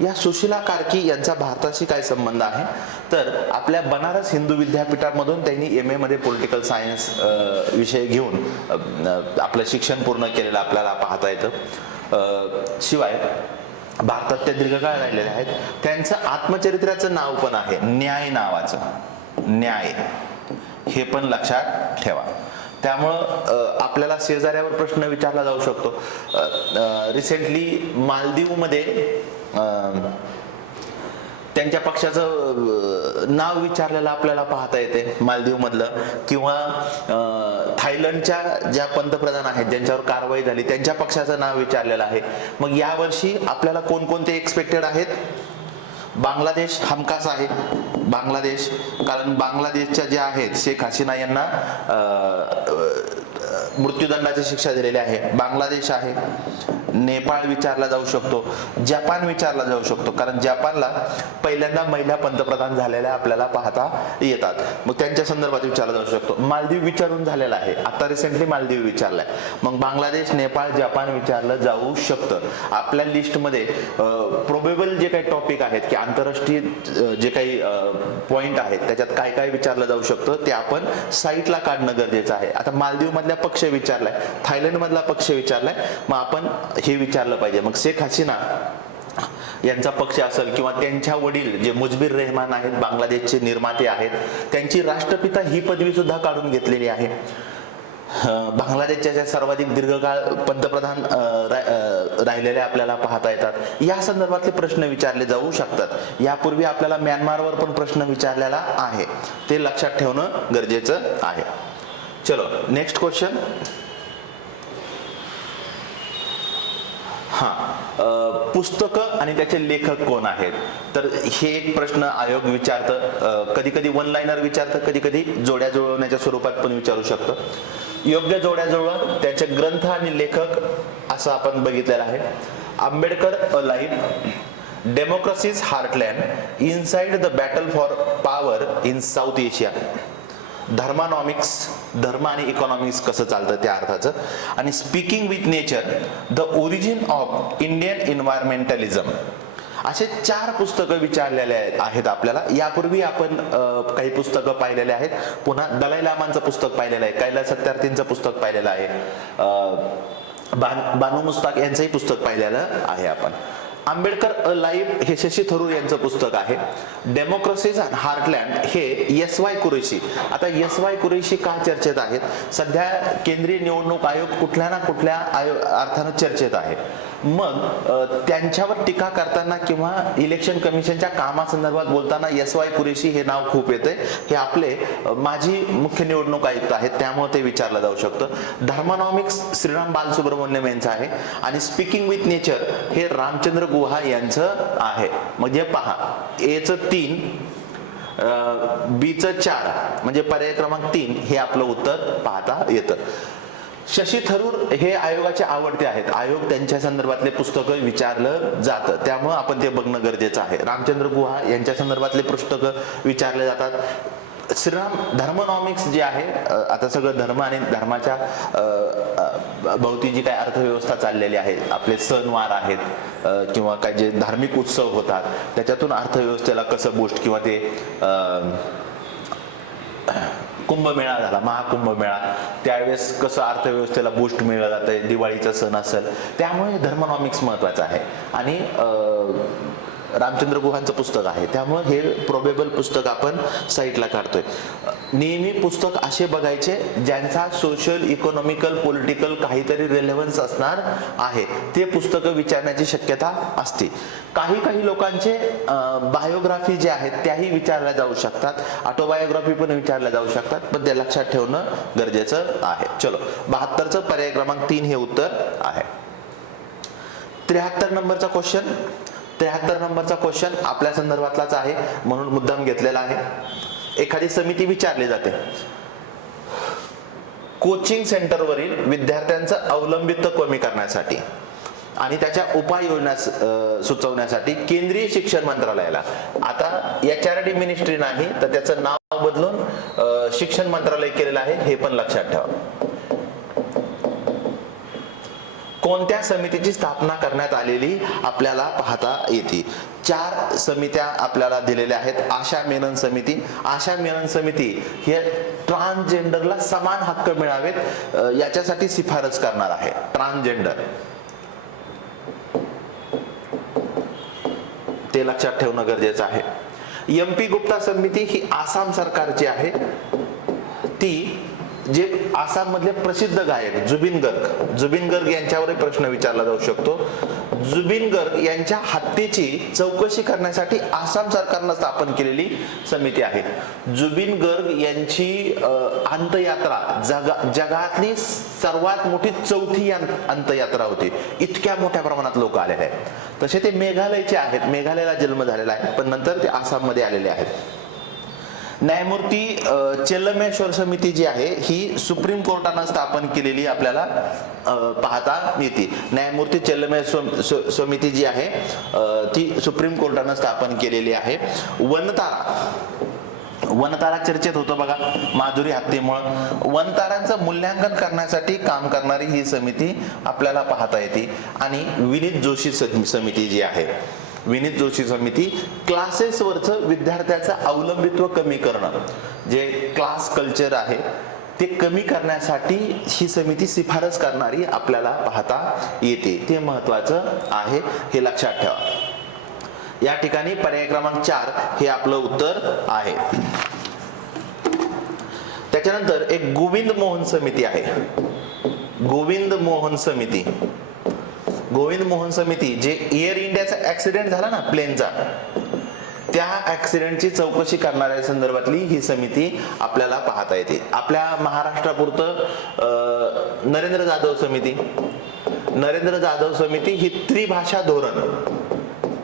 या सुशीला कार्की यांचा भारताशी काय संबंध आहे? तर आपल्या बनारस हिंदू विद्यापीठामधून त्यांनी MA मध्ये पॉलिटिकल सायन्स विषय घेऊन आपलं शिक्षण पूर्ण केलेलं आपल्याला पाहता येतं. शिवाय भारतात ते दीर्घकाळ राहिलेले आहेत. त्यांचं आत्मचरित्राचं नाव पण आहे न्याय नावाचं. न्याय हे पण लक्षात ठेवा. त्यामुळं आपल्याला शेजाऱ्यावर प्रश्न विचारला जाऊ शकतो. रिसेंटली मालदीवमध्ये त्यांच्या पक्षाचं नाव विचारलेलं आपल्याला पाहता येते, मालदीव मधलं. किंवा थायलंडच्या ज्या पंतप्रधान आहेत ज्यांच्यावर कारवाई झाली त्यांच्या पक्षाचं नाव विचारलेलं आहे. मग यावर्षी आपल्याला कोणकोणते एक्सपेक्टेड आहेत? बांगलादेश हमखास आहे. बांगलादेश, कारण बांगलादेशच्या ज्या आहेत शेख हसीना यांना मृत्यूदंडाची शिक्षा दिलेली आहे. बांगलादेश आहे. नेपाळ विचारला जाऊ शकतो, जपान विचारला जाऊ शकतो, कारण जपानला पहिल्यांदा महिला पंतप्रधान झालेल्या आपल्याला पाहता येतात, मग त्यांच्या संदर्भात विचारला जाऊ शकतो. मालदीव विचारून झालेला आहे, आता रिसेंटली मालदीव विचारलाय. मग बांगलादेश, नेपाळ, जपान विचारलं जाऊ शकतं. आपल्या लिस्टमध्ये प्रोबेबल जे काही टॉपिक आहेत की आंतरराष्ट्रीय जे काही पॉइंट आहेत त्याच्यात काय काय विचारलं जाऊ शकतं ते आपण साईटला काढणं गरजेचं आहे. आता मालदीव मधला पक्ष विचारलाय, थायलंड मधला पक्ष विचारलाय, मग आपण हे विचारलं पाहिजे. मग शेख हसीना यांचा पक्ष असेल किंवा त्यांच्या वडील जे मुजबिर रेहमान आहेत, बांगलादेशचे निर्माते आहेत, त्यांची राष्ट्रपिता ही पदवी सुद्धा काढून घेतलेली आहे. बांगलादेशच्या सर्वाधिक दीर्घकाळ पंतप्रधान राहिलेले आपल्याला पाहता येतात. या संदर्भातले प्रश्न विचारले जाऊ शकतात. यापूर्वी आपल्याला म्यानमारवर पण प्रश्न विचारलेला आहे, ते लक्षात ठेवणं गरजेचं आहे. चलो नेक्स्ट क्वेश्चन. पुस्तकं आणि त्याचे लेखक कोण आहेत, तर हे एक प्रश्न आयोग विचारतं. कधी कधी वन लाईनर विचारतं, कधी कधी जोड्या जुळवण्याच्या स्वरूपात पण विचारू शकतं. योग्य जोड्या जुळवा त्याचे ग्रंथ आणि लेखक असं आपण बघितलेलं आहे. Ambedkar a life, democracy's heartland, inside the battle for power in south Asia, Dharmanomics, धर्म आणि इकॉनॉमिक्स कसं चालतं त्या अर्थाचं, आणि speaking with nature, the origin of Indian environmentalism. असे 4 पुस्तकं विचारलेले आहेत आपल्याला. यापूर्वी आपण काही पुस्तकं पाहिलेले आहेत. पुन्हा दलाई लामांचं पुस्तक पाहिलेलं आहे, कैलास सत्यार्थींचं पुस्तक पाहिलेलं आहे, बानू मुस्ताक यांचंही पुस्तक पाहिलेलं आहे आपण. आंबेडकर अ लाईफ हे शशी थरूर यांचं पुस्तक आहे. डेमोक्रेसीज अँड हार्टलँड हे एस.वाय. कुरेशी. आता एस.वाय. कुरेशी का चर्चेत आहेत, सध्या केंद्रीय निवडणूक आयोग कुठल्या ना कुठल्या अर्थानं चर्चेत आहे. मग त्यांच्यावर टीका करताना किंवा इलेक्शन कमिशनच्या कामासंदर्भात बोलताना एस.वाय. कुरेशी हे नाव खूप येते. हे आपले माजी मुख्य निवडणूक आयुक्त आहेत, त्यामुळे ते विचारलं जाऊ शकतं. धर्मानॉमिक्स श्रीराम बालसुब्रमण्यम यांचं आहे, आणि स्पीकिंग विथ नेचर हे रामचंद्र गुहा यांचं आहे. म्हणजे पहा, एचं 3, बीचं 4, म्हणजे पर्याय क्रमांक 3 हे आपलं उत्तर पाहता येतं. शशी थरूर हे आयोगाचे आवडते आहेत, आयोग त्यांच्या संदर्भातले पुस्तकं विचारलं जातं, त्यामुळं आपण ते बघणं गरजेचं आहे. रामचंद्र गुहा यांच्या संदर्भातले पुस्तकं विचारले जातात. श्रीराम धर्मनॉमिक्स जे आहे, आता सगळं धर्म आणि धर्माच्या भोवती जी काय अर्थव्यवस्था चाललेली आहे, आपले सणवार आहेत किंवा काय जे धार्मिक उत्सव होतात त्याच्यातून अर्थव्यवस्थेला कसं बूस्ट, किंवा ते कुंभमेळा झाला, महाकुंभमेळा, त्यावेळेस कसं अर्थव्यवस्थेला बूस्ट मिळलं जातंय, दिवाळीचा सण असेल, त्यामुळे धर्मनॉमिक्स महत्वाचं आहे. आणि रामचंद्र गुहांचं पुस्तक आहे, त्यामुळे हे प्रोबेबल पुस्तक आपण साईटला काढतोय. नेहमी पुस्तक असे बघायचे ज्यांचा सोशल, इकॉनॉमिकल, पॉलिटिकल काहीतरी रेलेव्हन्स असणार आहे, ते पुस्तकं विचारण्याची शक्यता असते. काही लोकांचे बायोग्राफी जे आहेत त्याही विचारल्या जाऊ शकतात, ऑटोबायोग्राफी पण विचारल्या जाऊ शकतात, पण ते लक्षात ठेवणं गरजेचं आहे. चलो 72चं पर्याय क्रमांक 3 हे उत्तर आहे. 73 नंबरचा क्वेश्चन. 73 नंबरचा क्वेश्चन आपल्या संदर्भातलाच आहे म्हणून मुद्दाम घेतलेला आहे. एखादी समिती विचारली जाते, कोचिंग सेंटरवरील विद्यार्थ्यांचं अवलंबित्व कमी करण्यासाठी आणि त्याच्या उपाययोजना सुचवण्यासाठी केंद्रीय शिक्षण मंत्रालयाला, आता एचआरडी मिनिस्ट्री नाही तर त्याचं नाव बदलून शिक्षण मंत्रालय केलेलं आहे, हे पण लक्षात ठेवा. कोणत्या समितीची स्थापना करण्यात आलेली आपल्याला पाहता येते. 4 समित्या आपल्याला दिलेल्या आहेत. आशा मेनन समिती. आशा मेनन समिती हे ट्रान्सजेंडरला समान हक्क मिळावेत याच्यासाठी शिफारस करणार आहे. ट्रान्सजेंडर ते लक्षात ठेवणं गरजेचं आहे. MP गुप्ता समिती ही आसाम सरकारची आहे. ती जे आसाम मधले प्रसिद्ध गायक जुबिन गर्ग यांच्यावर प्रश्न विचारला जाऊ शकतो. जुबिन गर्ग यांच्या हत्येची चौकशी करण्यासाठी आसाम सरकारनं स्थापन केलेली समिती आहे. जुबिन गर्ग यांची अंत्ययात्रा जगातली सर्वात मोठी 4थी अंत्ययात्रा होती. इतक्या मोठ्या प्रमाणात लोक आलेले आहेत. तसे ते मेघालयचे आहेत, मेघालयाला जन्म झालेला आहे, पण नंतर ते आसाम मध्ये आलेले आहेत. न्यायमूर्ती चेल्लमेश्वर समिती जी आहे ही सुप्रीम कोर्टानं स्थापन केलेली आपल्याला पाहता येते. न्यायमूर्ती चेल्लमय समिती जी आहे ती सुप्रीम कोर्टानं स्थापन केलेली आहे. वनतारा चर्चेत होतं बघा माधुरी हत्येमुळे. वनतारांचं मूल्यांकन करण्यासाठी काम करणारी ही समिती आपल्याला पाहता येते. आणि विनीत जोशी समिती जी आहे, विनीत जोशी समिती क्लासेसवरचं विद्यार्थ्याचं अवलंबित्व कमी करणं, जे क्लास कल्चर आहे ते कमी करण्यासाठी ही समिती शिफारस करणारी आपल्याला पाहता येते. ते महत्वाचं आहे, हे लक्षात ठेवा. या ठिकाणी पर्याय क्रमांक 4 हे आपलं उत्तर आहे. त्याच्यानंतर एक गोविंद मोहन समिती आहे. गोविंद मोहन समिती, गोविंद मोहन समिती जे एअर इंडियाचा ऍक्सिडेंट झाला ना प्लेनचा, त्या ऍक्सिडेंटची चौकशी करणाऱ्या संदर्भातली ही समिती आपल्याला पाहता येते. आपल्या महाराष्ट्रापुरतं नरेंद्र जाधव समिती, नरेंद्र जाधव समिती ही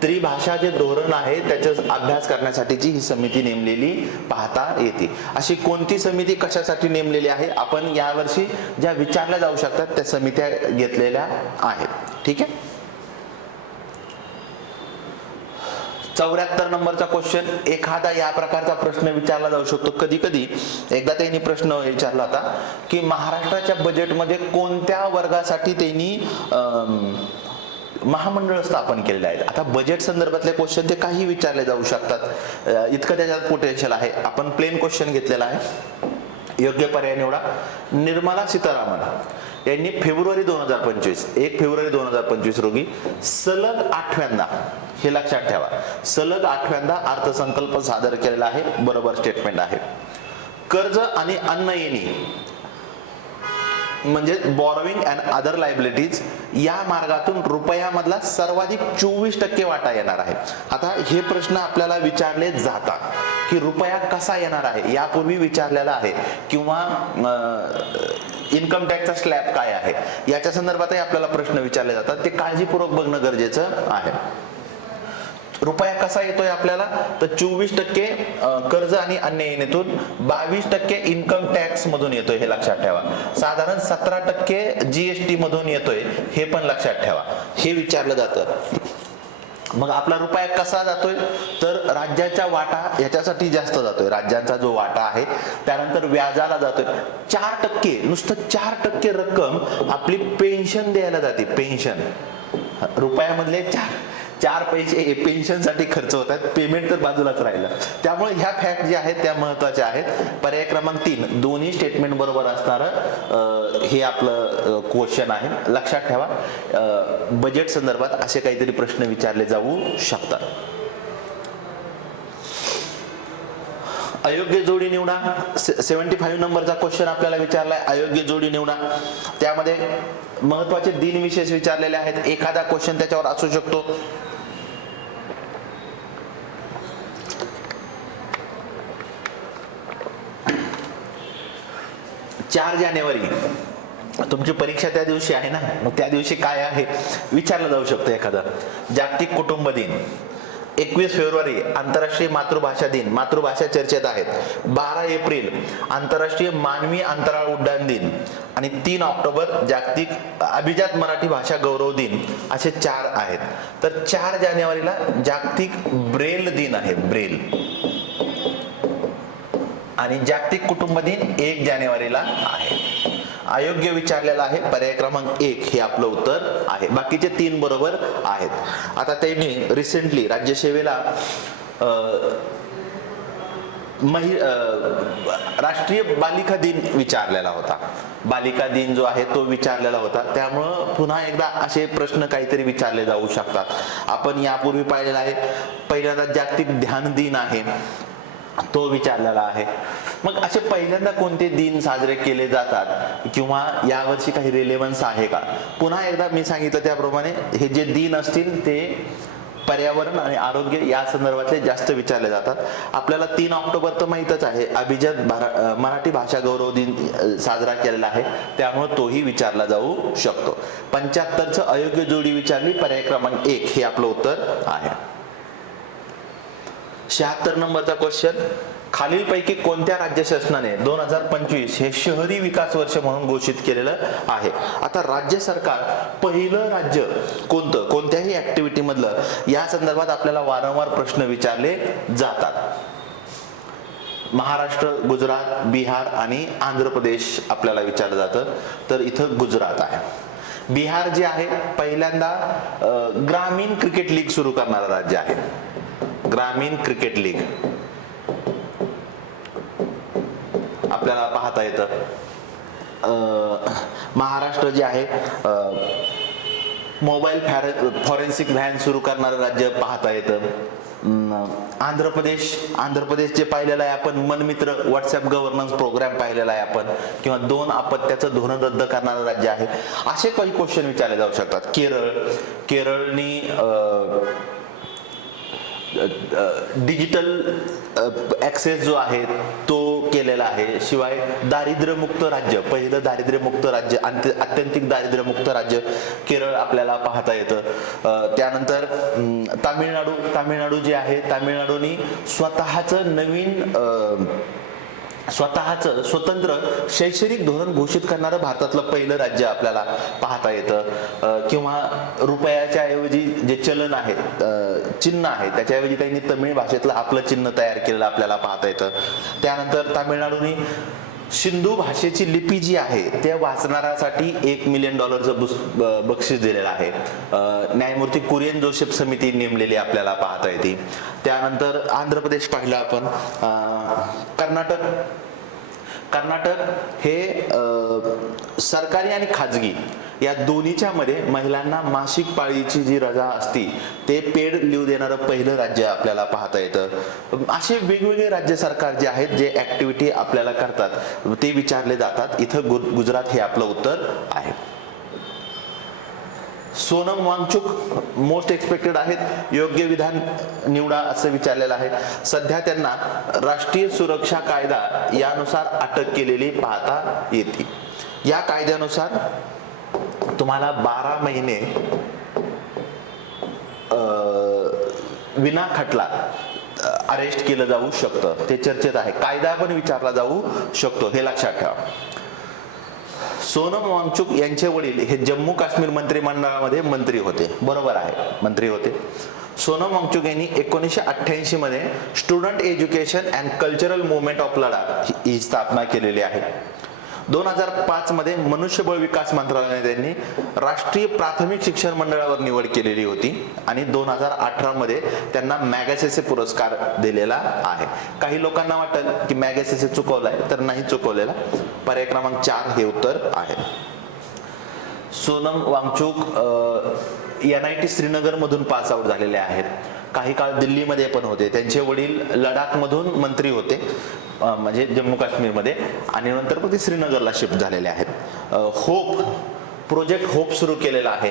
त्रिभाषा जे धोरण आहे त्याचा अभ्यास करण्यासाठीची ही समिती नेमलेली पाहता येते. अशी कोणती समिती कशासाठी नेमलेली आहे, आपण यावर्षी ज्या विचारल्या जाऊ शकतात त्या समित्या घेतलेल्या आहेत. ठीक आहे. 74 नंबरचा क्वेश्चन, एखादा या प्रकारचा प्रश्न विचारला जाऊ शकतो. कधी कधी एकदा त्यांनी प्रश्न विचारला होता की महाराष्ट्राच्या बजेटमध्ये कोणत्या वर्गासाठी त्यांनी महामंडळ स्थापन केलेले आहेत. आता बजेट संदर्भातले क्वेश्चन ते काही विचारले जाऊ शकतात, इतकं त्याच्यात पोटेन्शियल आहे. आपण प्लेन क्वेश्चन घेतलेला आहे. योग्य पर्याय निवडा. निर्मला सीतारामन यांनी फेब्रुवारी 2025, 1 फेब्रुवारी 2025 रोजी सलग 8व्यांदा, हे लक्षात ठेवा, सलग 8व्यांदा अर्थसंकल्प सादर केलेला आहे. बरोबर स्टेटमेंट आहे. कर्ज आणि अन्नयेणी म्हणजे बॉरोविंग अँड अदर लायबिलिटीज या मार्गातून रुपयामधला सर्वाधिक 24% वाटा येणार आहे. आता हे प्रश्न आपल्याला विचारले जातात की रुपया कसा येणार आहे, यापूर्वी विचारलेला आहे, किंवा इन्कम टॅक्सचा स्लॅब काय आहे याच्या संदर्भातही आपल्याला प्रश्न विचारले जातात. ते काळजीपूर्वक बघणं गरजेचं आहे. रुपया कसा येतोय आपल्याला, तर 24% कर्ज आणि अन्य येणेतून, 22% इन्कम टॅक्स मधून येतोय, हे लक्षात ठेवा. साधारण 17% जीएसटी मधून येतोय, हे पण लक्षात ठेवा. हे विचारलं जातं. मग आपला रुपया कसा जातोय, तर राज्याच्या वाटा याच्यासाठी जास्त जातोय, राज्यांचा जो वाटा आहे. त्यानंतर व्याजाला जातोय 4%, नुसतं 4% रक्कम आपली पेन्शन द्यायला जाते. पेन्शन रुपयामधले 4 पैसे पेन्शनसाठी खर्च होतात, पेमेंट तर बाजूलाच राहिलं. त्यामुळे ह्या फॅक्ट ज्या आहेत त्या महत्वाच्या आहेत. पर्याय क्रमांक 3 दोन्ही स्टेटमेंट बरोबर असणारं हे आपलं क्वेश्चन आहे. लक्षात ठेवा, बजेट संदर्भात असे काहीतरी प्रश्न विचारले जाऊ शकतात. अयोग्य जोडी निवडा. 75 नंबरचा क्वेश्चन आपल्याला विचारलाय, अयोग्य जोडी निवडा. त्यामध्ये महत्वाचे दिन विशेष विचारलेले आहेत. एखादा क्वेश्चन त्याच्यावर असू शकतो. 4 जानेवारी तुमची परीक्षा त्या दिवशी आहे ना, मग त्या दिवशी काय आहे विचारलं जाऊ शकतं. एखादा जागतिक कुटुंब दिन. 21 फेब्रुवारी आंतरराष्ट्रीय मातृभाषा दिन, मातृभाषा चर्चेत आहेत. 12 एप्रिल आंतरराष्ट्रीय मानवी अंतराळ उड्डाण दिन आणि 3 ऑक्टोबर जागतिक अभिजात मराठी भाषा गौरव दिन, असे 4 आहेत. तर 4 जानेवारीला जागतिक ब्रेल दिन आहे, ब्रेल. आणि जागतिक कुटुंब दिन 1 जानेवारीला आहे. अयोग्य विचारलेला आहे पर्याय क्रमांक 1 हे आपलं उत्तर आहे. बाकीचे 3 बरोबर आहेत. आता त्यांनी रिसेंटली राज्यसेवेला राष्ट्रीय बालिका दिन विचारलेला होता. बालिका दिन जो आहे तो विचारलेला होता. त्यामुळं पुन्हा एकदा असे प्रश्न काहीतरी विचारले जाऊ शकतात. आपण यापूर्वी पाहिलेला आहे. पहिल्यांदा जागतिक ध्यान दिन आहे, तो विचारलेला आहे. मग असे पहिल्यांदा कोणते दिन साजरे केले जातात किंवा यावर्षी काही रिलेव्हन्स आहे का? पुन्हा एकदा मी सांगितलं त्याप्रमाणे हे जे दिन असतील ते पर्यावरण आणि आरोग्य या संदर्भातले जास्त विचारले जातात. आपल्याला 3 ऑक्टोबर तर माहीतच आहे, अभिजात मराठी भाषा गौरव दिन साजरा केलेला आहे, त्यामुळे तोही विचारला जाऊ शकतो. 75चं अयोग्य जोडी विचारली, पर्याय क्रमांक 1 हे आपलं उत्तर आहे. 76 नंबरचा क्वेश्चन, खालीलपैकी कोणत्या राज्य शासनाने 2025 हे शहरी विकास वर्ष म्हणून घोषित केलेलं आहे? आता राज्य सरकार पहिलं राज्य कोणतं, कोणत्याही ऍक्टिव्हिटी मधलं, या संदर्भात आपल्याला वारंवार प्रश्न विचारले जातात. महाराष्ट्र, गुजरात, बिहार आणि आंध्र प्रदेश आपल्याला विचारलं जातं, तर इथं गुजरात आहे. बिहार जे आहे पहिल्यांदा ग्रामीण क्रिकेट लीग सुरू करणारं राज्य आहे. ग्रामीण क्रिकेट लीग आपल्याला पाहता येतं. महाराष्ट्र जे आहे मोबाईल फॉरेन्सिक व्हॅन सुरू करणारं राज्य पाहता येतं. आंध्र प्रदेश जे पाहिलेलं आहे आपण, मनमित्र व्हॉट्सअप गव्हर्नन्स प्रोग्राम पाहिलेला आहे आपण, किंवा 2 अपत्याचं धोरण रद्द करणारं राज्य आहे. असे काही क्वेश्चन विचारले जाऊ शकतात. केरळनी डिजिटल ऍक्सेस जो आहे तो केलेला आहे. शिवाय दारिद्र्यमुक्त राज्य, पहिलं दारिद्र्यमुक्त राज्य, अत्यंतिक दारिद्र्यमुक्त राज्य केरळ आपल्याला पाहता येतं. त्यानंतर तामिळनाडू जे आहे, तामिळनाडूनी स्वतःचं स्वतंत्र शैक्षणिक धोरण घोषित करणारं भारतातलं पहिलं राज्य आपल्याला पाहता येतं. किंवा रुपयाच्या ऐवजी जे चलन आहे, चिन्ह आहे, त्याच्याऐवजी त्यांनी तमिळ भाषेतलं आपलं चिन्ह तयार केलेलं आपल्याला पाहता येतं. त्यानंतर तामिळनाडूनी सिंधू भाषेची लिपी जी आहे त्या वाचणाऱ्यासाठी $1 मिलियन बक्षीस दिलेलं आहे. न्यायमूर्ती कुरियन जोसेफ समिती नेमलेली आपल्याला पाहता येते. त्यानंतर आंध्र प्रदेश पाहिलं आपण. कर्नाटक हे सरकारी आणि खाजगी या दोन्हीच्या मध्ये महिलांना मासिक पाळीची जी रजा असती ते पेड लीव देणारं पहिलं राज्य आपल्याला पाहता येतं. असे वेगवेगळे राज्य सरकार जे आहेत जे ऍक्टिव्हिटी आपल्याला करतात ते विचारले जातात. इथं गुजरात हे आपलं उत्तर आहे. सोनम वांगचुक मोस्ट एक्सपेक्टेड आहेत, योग्य विधान निवडा असं विचारलेलं आहे. सध्या त्यांना राष्ट्रीय सुरक्षा कायदा यानुसार अटक केलेली पाहता येते. या कायद्यानुसार तुम्हाला 12 महिने विना खटला अरेस्ट केलं जाऊ शकतं. ते चर्चेत आहे. कायदा पण विचारला जाऊ शकतो, हे लक्षात ठेवा. सोनम वांगचुक यांचे वडील हे जम्मू काश्मीर मंत्रिमंडळामध्ये मंत्री होते, बरोबर आहे, मंत्री होते. सोनम वांगचुक यांनी 1988 मध्ये student education and cultural movement of Ladakh ही स्थापना केलेली आहे. 2005 मध्ये मनुष्यबळ विकास मंत्रालयाने त्यांनी राष्ट्रीय प्राथमिक शिक्षण मंडळावर निवड केलेली होती आणि 2018 मध्ये त्यांना मॅगसेसे पुरस्कार दिलेला आहे. काही लोकांना वाटतं की मॅगसेसे चुकवलाय, तर नाही चुकवलेला. पर्याय क्रमांक 4 हे उत्तर आहे. सोनम वांगचुक NIT श्रीनगर मधून पास आउट झालेले आहेत. काही काळ दिल्लीमध्ये पण होते. त्यांचे वडील लडाख मधून मंत्री होते, म्हणजे जम्मू काश्मीर मध्ये, आणि नंतर पण ते श्रीनगरला शिफ्ट झालेले आहेत. प्रोजेक्ट होप सुरू केलेला आहे.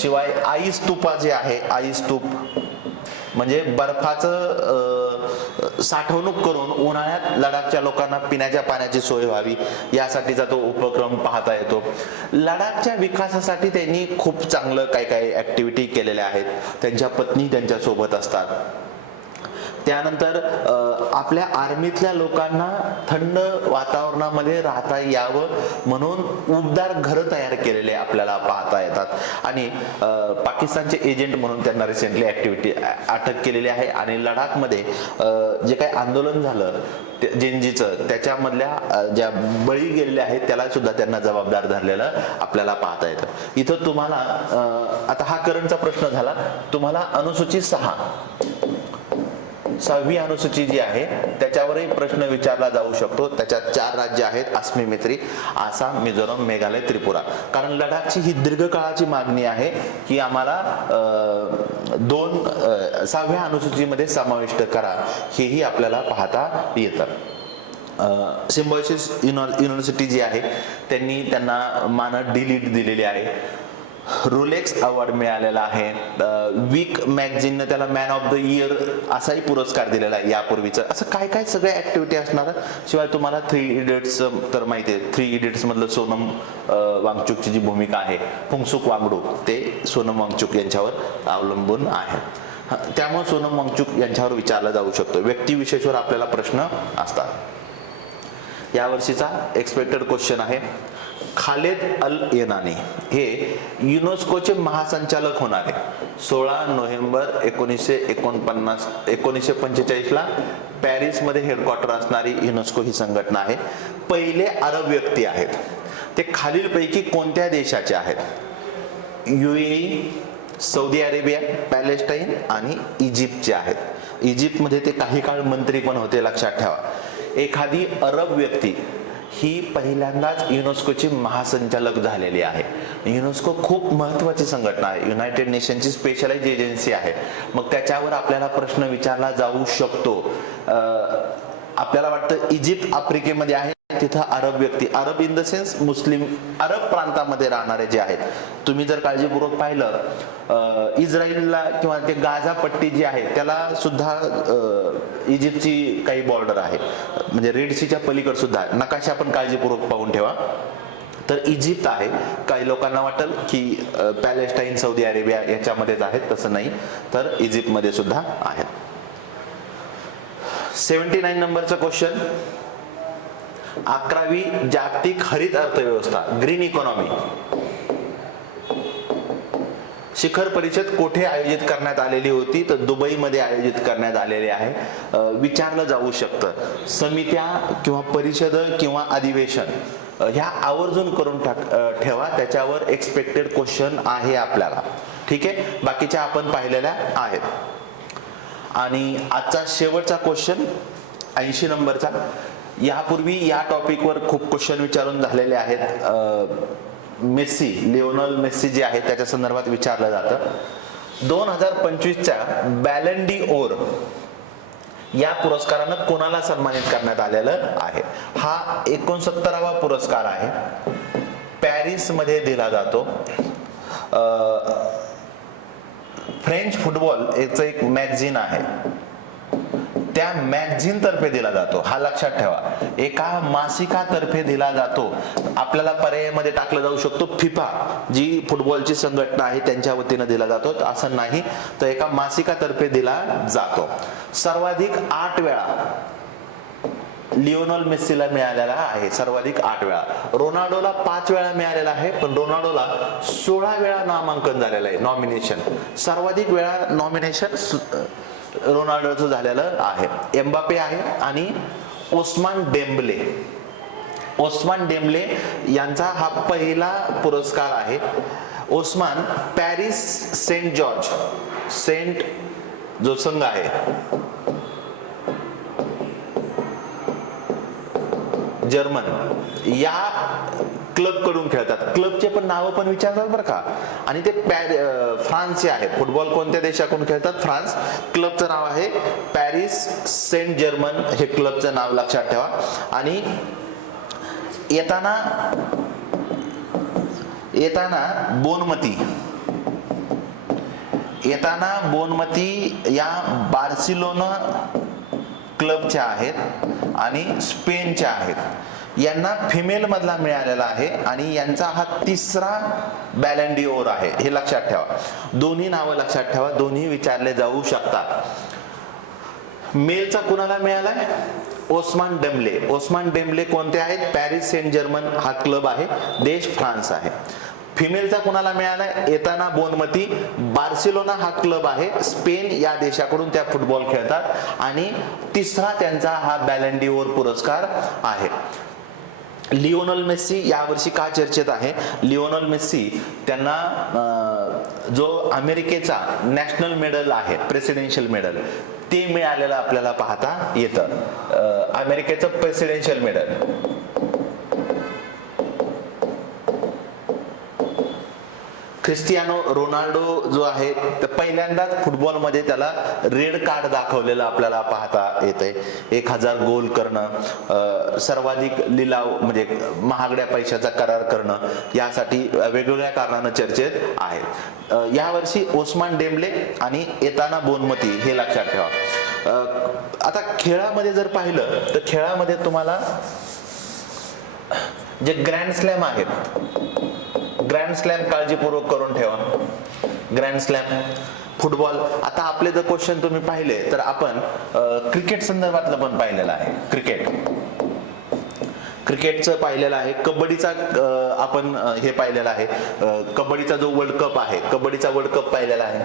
शिवाय आई स्तूपा जे आहे, आई स्तूप म्हणजे बर्फाचं साठवणूक करून उन्हाळ्यात लडाखच्या लोकांना पिण्याच्या पाण्याची सोय व्हावी यासाठीचा तो उपक्रम पाहता येतो. लडाखच्या विकासासाठी त्यांनी खूप चांगलं काही ऍक्टिव्हिटी केलेल्या आहेत. त्यांच्या पत्नी त्यांच्या सोबत असतात. त्यानंतर आपल्या आर्मीतल्या लोकांना थंड वातावरणामध्ये राहता यावं म्हणून उबदार घरं तयार केलेले आपल्याला पाहता येतात. आणि पाकिस्तानचे एजंट म्हणून त्यांना रिसेंटली अटक केलेली आहे. आणि लडाखमध्ये जे काही आंदोलन झालं जेनजीचं, त्याच्यामधल्या ज्या बळी गेलेले आहेत त्याला सुद्धा त्यांना जबाबदार धरलेलं आपल्याला पाहता येतं. इथं तुम्हाला आता हा करंटचा प्रश्न झाला. तुम्हाला अनुसूची 6वी अनुसूची जी आहे त्याच्यावरही प्रश्न विचारला जाऊ शकतो. त्याच्यात 4 राज्य आहेत, आसाम, मैत्री, आसाम, मिझोरम, मेघालय, त्रिपुरा. कारण लडाखची ही दीर्घकाळाची मागणी आहे की आम्हाला 6व्या अनुसूचीमध्ये समाविष्ट करा, हेही आपल्याला पाहता येतं. सिम्बायोसिस युनिव्हर्सिटी जी आहे त्यांना मानद D.Litt दिलेली आहे. रोलेक्स अवॉर्ड मिळालेला आहे. वीक मॅगझिनने त्याला मॅन ऑफ द इयर असाही पुरस्कार दिलेला आहे यापूर्वीच. असं काय सगळ्या ऍक्टिव्हिटी असणार. शिवाय तुम्हाला 3 इडियट्स तर माहिती आहे. 3 इडियट्स मधलं सोनम वांगचुकची जी भूमिका आहे, फुंगसुक वांगडू, ते सोनम वांगचुक यांच्यावर अवलंबून आहे. त्यामुळे सोनम वांगचुक यांच्यावर विचारला जाऊ शकतो. व्यक्तिविशेषावर आपल्याला प्रश्न असतात. यावर्षीचा एक्सपेक्टेड क्वेश्चन आहे, खालेद अल येनानी हे युनेस्कोचे महासंचालक होणार आहे. 16 नोव्हेंबर 1945 ला पॅरिसमध्ये हेडक्वार्टर असणारी युनेस्को ही संघटना आहे. पहिले अरब व्यक्ती आहेत. ते खालीलपैकी कोणत्या देशाचे आहेत? UAE, सौदी अरेबिया, पॅलेस्टाईन आणि इजिप्तचे आहेत. इजिप्तमध्ये ते काही काळ मंत्री पण होते, लक्षात ठेवा. एखादी अरब व्यक्ती ही पहिल्यांदाच युनेस्कोची महासंचालक झालेली आहे. युनेस्को खूप महत्त्वाची संघटना आहे, युनायटेड नेशनची स्पेशलाइज एजन्सी आहे. मग त्याच्यावर आपल्याला प्रश्न विचारला जाऊ शकतो. आपल्याला वाटतं इजिप्त आफ्रिकेमध्ये आहे, तिथं अरब व्यक्ती, अरब इन द सेन्स मुस्लिम अरब प्रांतामध्ये राहणारे जे आहेत. तुम्ही जर काळजीपूर्वक पाहिलं, इस्रायलला किंवा ते गाझा पट्टी जी आहे त्याला सुद्धा इजिप्तची काही बॉर्डर आहे, म्हणजे रेड सीच्या पलीकड सुद्धा. नकाशा आपण काळजीपूर्वक पाहून ठेवा. तर इजिप्त आहे. काही लोकांना वाटेल की पॅलेस्टाईन, सौदी अरेबिया याच्यामध्येच आहेत, तसं नाही, तर इजिप्तमध्ये सुद्धा आहेत. 79 नंबरचा क्वेश्चन, 11वी जागतिक हरित अर्थव्यवस्था ग्रीन इकॉनॉमी शिखर परिषद कोठे आयोजित करण्यात आलेली होती? तर दुबईमध्ये आयोजित करण्यात आलेली आहे. विचारलं जाऊ शकतं. समित्या किंवा परिषद किंवा अधिवेशन ह्या आवर्जून करून ठेवा, त्याच्यावर एक्सपेक्टेड क्वेश्चन आहे आपल्याला. ठीक आहे, बाकीच्या आपण पाहिलेल्या आहेत. आणि आजचा शेवटचा क्वेश्चन 80 नंबरचा. यापूर्वी या टॉपिकवर खूप क्वेश्चन विचारून झालेले आहेत. मेस्सी, लिओनल मेस्सी जे आहे त्याच्या संदर्भात विचारलं जातं. 2025च्या बॅलन डी ओर या पुरस्कारानं कोणाला सन्मानित करण्यात आलेलं आहे? हा 69वा पुरस्कार आहे. पॅरिस मध्ये दिला जातो. फ्रेंच फुटबॉल याचं एक मॅगझिन आहे, त्या मॅगझिन तर्फे दिला जातो. हा लक्षात ठेवा. एका मासिकातर्फे दिला जातो. आपल्याला पर्यायामध्ये टाकलं जाऊ शकतो फिफा, जी फुटबॉलची संघटना आहे त्यांच्या वतीनं दिला जातो, असं नाही, तर एका मासिकातर्फे दिला जातो. सर्वाधिक 8 वेळा लिओनल मेस्सीला मिळालेला आहे, सर्वाधिक 8 वेळा. रोनाल्डोला 5 वेळा मिळालेला आहे, पण रोनाल्डोला 16 वेळा नामांकन झालेलं आहे, नॉमिनेशन. सर्वाधिक वेळा नॉमिनेशन रोनाल्डोचं झालेलं आहे. एम्बापे आहे आणि ओस्मान डेम्बले. ओस्मान डेम्बले यांचा हा पहिला पुरस्कार आहे. Ousmane Paris Saint George, Saint जो संघ आहे, जर्मन, या क्लब कडून खेळतात. क्लबचे पण नावं पण विचारतात बरं का. आणि ते फ्रान्सचे आहे. फुटबॉल कोणत्या देशाकडून खेळतात? फ्रान्स. क्लबचं नाव आहे पॅरिस सेंट जर्मन, हे क्लबचं नाव लक्षात ठेवा. आणि बोनमती या बार्सिलोना क्लबच्या आहेत आणि स्पेनच्या आहेत. यांना फिमेल मधला मिळालेला आहे आणि यांचा हा 3रा बॅलन डी ओर आहे, हे लक्षात ठेवा. दोन्ही नावं लक्षात ठेवा, दोन्ही विचारले जाऊ शकतात. मेलचा कुणाला मिळालाय? ओस्मान डेम्बले. ओस्मान डेम्बले कोणते आहेत? पॅरिस सेंट जर्मन हा क्लब आहे, देश फ्रान्स आहे. फिमेलचा कुणाला मिळालाय? एताना बोनमती, बार्सिलोना हा क्लब आहे, स्पेन या देशाकडून त्या फुटबॉल खेळतात. आणि 3रा त्यांचा हा बॅलन डी ओर पुरस्कार आहे. लिओनल मेस्सी यावर्षी का चर्चेत आहे? लिओनल मेस्सी त्यांना जो अमेरिकेचा नॅशनल मेडल आहे, प्रेसिडेन्शियल मेडल, ते मिळालेलं आपल्याला पाहता येतं. अमेरिकेचं प्रेसिडेन्शियल मेडल. क्रिस्टियानो रोनाल्डो जो आहे, तर पहिल्यांदाच फुटबॉलमध्ये त्याला रेड कार्ड दाखवलेलं आपल्याला पाहता येतंय. 1000 गोल करणं, सर्वाधिक लिलाव म्हणजे महागड्या पैशाचा करार करणं, यासाठी वेगवेगळ्या कारणानं चर्चेत आहेत. यावर्षी ओस्मान डेम्बले आणि एताना बोनमती हे लक्षात ठेवा. आता खेळामध्ये जर पाहिलं तर खेळामध्ये तुम्हाला जे ग्रँड स्लॅम आहेत, ग्रँड स्लॅम काळजीपूर्वक करून ठेवा. Grand slam football. आता आपले जर क्वेश्चन तुम्ही पाहिले तर आपण क्रिकेट संदर्भातलं पण पाहिलेलं आहे. क्रिकेटचं पाहिलेलं आहे. कबड्डीचा आपण हे पाहिलेलं आहे. कबड्डीचा जो वर्ल्ड कप आहे, कबड्डीचा वर्ल्ड कप पाहिलेला आहे.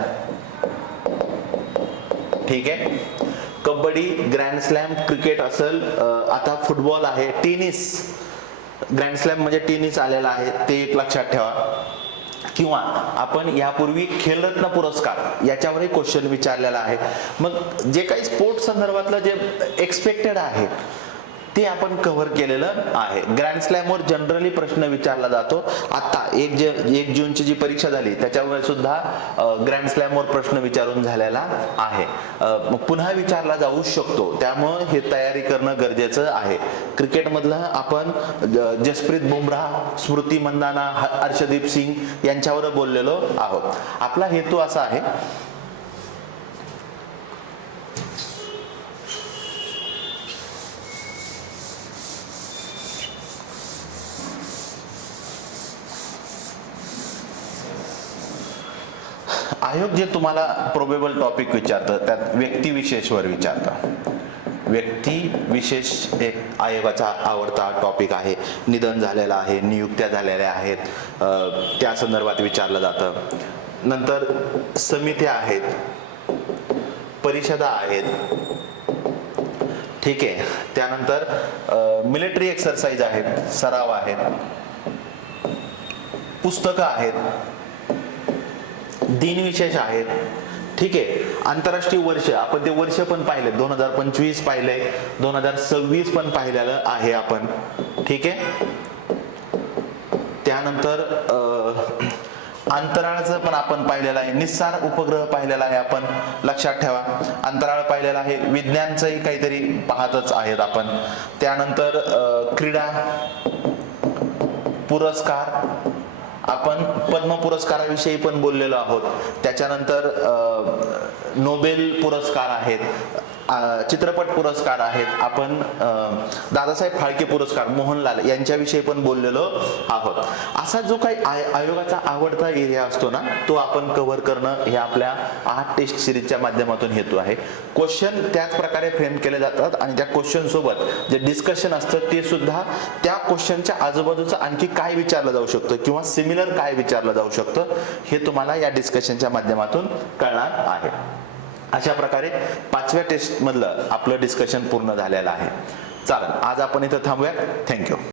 ठीक आहे. कबड्डी, ग्रँड स्लॅम, क्रिकेट असेल. आता फुटबॉल आहे. टेनिस, ग्रँड स्लॅम म्हणजे टेनिस आलेला आहे, ते एक लक्षात ठेवा. किंवा आपण यापूर्वी खेलरत्न पुरस्कार याच्यावरही क्वेश्चन विचारलेला आहे. मग जे काही स्पोर्ट संदर्भातलं जे एक्सपेक्टेड आहे ते आपण कव्हर केलेलं आहे. ग्रँड स्लॅमवर जनरली प्रश्न विचारला जातो. आता 1 जूनची जी परीक्षा झाली त्याच्यामुळे सुद्धा ग्रँड स्लॅमवर प्रश्न विचारून झालेला आहे. पुन्हा विचारला जाऊ शकतो, त्यामुळे हे तयारी करणं गरजेचं आहे. क्रिकेटमधलं आपण जसप्रीत बुमराह, स्मृती मंदाना, हर्षदीप सिंग यांच्यावर बोललेलो आहोत. आपला हेतू असा आहे आयोग जे तुम्हाला प्रोबेबल टॉपिक विचारतं त्यात व्यक्तिविशेषवर विचारतं. व्यक्तिविशेष एक आयोगाचा आवडता टॉपिक आहे. निधन झालेलं आहे, नियुक्त्या झालेल्या आहेत, त्या संदर्भात विचारलं जातं. नंतर समित्या आहेत, परिषदा आहेत. ठीक आहे. त्यानंतर मिलिटरी एक्सरसाइज आहेत, सराव आहेत, पुस्तकं आहेत, दिनविशेष आहेत. ठीक आहे. आंतरराष्ट्रीय वर्ष, आपण ते वर्ष पण पाहिले, 2025 पाहिले, 2026 पण पाहिलेलं आहे आपण. ठीक आहे. त्यानंतर अंतराळाचं पण आपण पाहिलेलं आहे. निस्सार उपग्रह पाहिलेला आहे आपण, लक्षात ठेवा. अंतराळ पाहिलेला आहे. विज्ञानचंही काहीतरी पाहतच आहेत आपण. त्यानंतर क्रीडा पुरस्कार, आपण पद्म पुरस्काराविषयी पण बोललेलो आहोत. त्याच्यानंतर नोबेल पुरस्कार आहेत, चित्रपट पुरस्कार आहेत, आपण दादासाहेब फाळके पुरस्कार, मोहनलाल यांच्याविषयी पण बोललेलो आहोत. असा जो काही आयोगाचा आवडता एरिया असतो ना, तो आपण कव्हर करणं हे आपल्या 8 टेस्ट सिरीजच्या माध्यमातून हेतू आहे. क्वेश्चन त्याच प्रकारे फ्रेम केले जातात आणि त्या क्वेश्चन सोबत जे डिस्कशन असतं ते सुद्धा त्या क्वेश्चनच्या आजूबाजूचं आणखी काय विचारलं जाऊ शकतं किंवा सिमिलर काय विचारलं जाऊ शकतं हे तुम्हाला या डिस्कशनच्या माध्यमातून कळणार आहे. अशा प्रकारे 5व्या टेस्ट मधलं आपलं डिस्कशन पूर्ण झालेलं आहे. चालेल, आज आपण इथं थांबूया. थँक्यू.